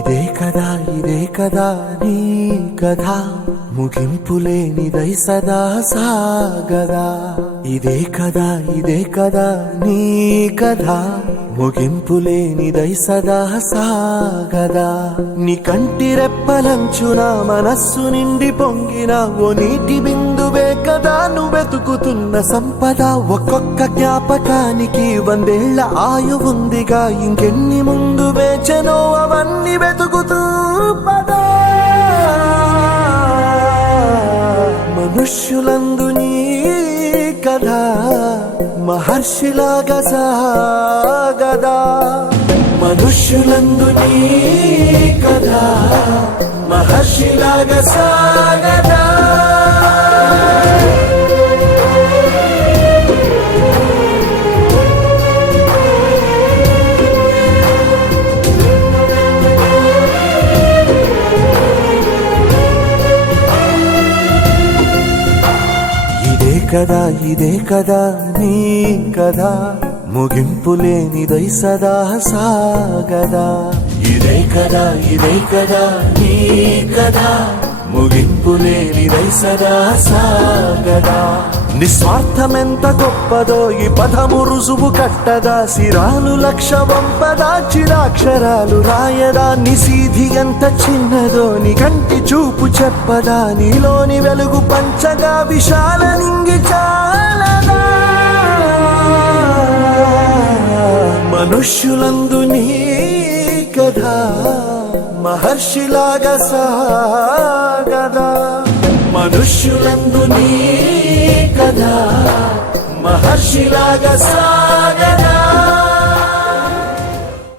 ఇదే కదా నీ కథ ముగింపులేనిదై సదా సాగదా. ఇదే కదా నీ కథ ముగింపులేనిదై సదా సాగదా. నీ కంటి రెప్పలంచున మనస్సు నిండి పొంగిన ఓ నీటి బిందువే కదా నువ్వెతుకుతున్న సంపద. ఒక్కొక్క జ్ఞాపకానికి 100 ఏళ్ల ఆయువుందిగా, ఇంకెన్ని ముందు వేచనో అవన్నీ వెతుకుతూ పదా. మనుష్యులందు నీ కథ మహర్షిలాగా సాగదా. మనుష్యులందు నీ కథ మహర్షిలాగా సాగదా. ఇదే కదా నీ కథ ముగింపులేనిదై సదా సాగదా. ఇదే కదా నీ కథ ముగింపులేనిదై సదా సాగదా. నిస్వార్థమెంత గొప్పదో ఈ పదము రుజువు కట్టదా. సిరాలు 1,00,000 వంపదా, చిరాక్షరాలు రాయదా. నిశీధి ఎంత చిన్నదో నీ కంటి చూపు చెప్పదా. నీలోని వెలుగు పంచగా విశాల నింగి చాలదా. మనుష్యులందు నీ కథ మహర్షిలాగా సాగదా. మనుష్యులందు నీ కథ మహర్షిలాగా సాగదా.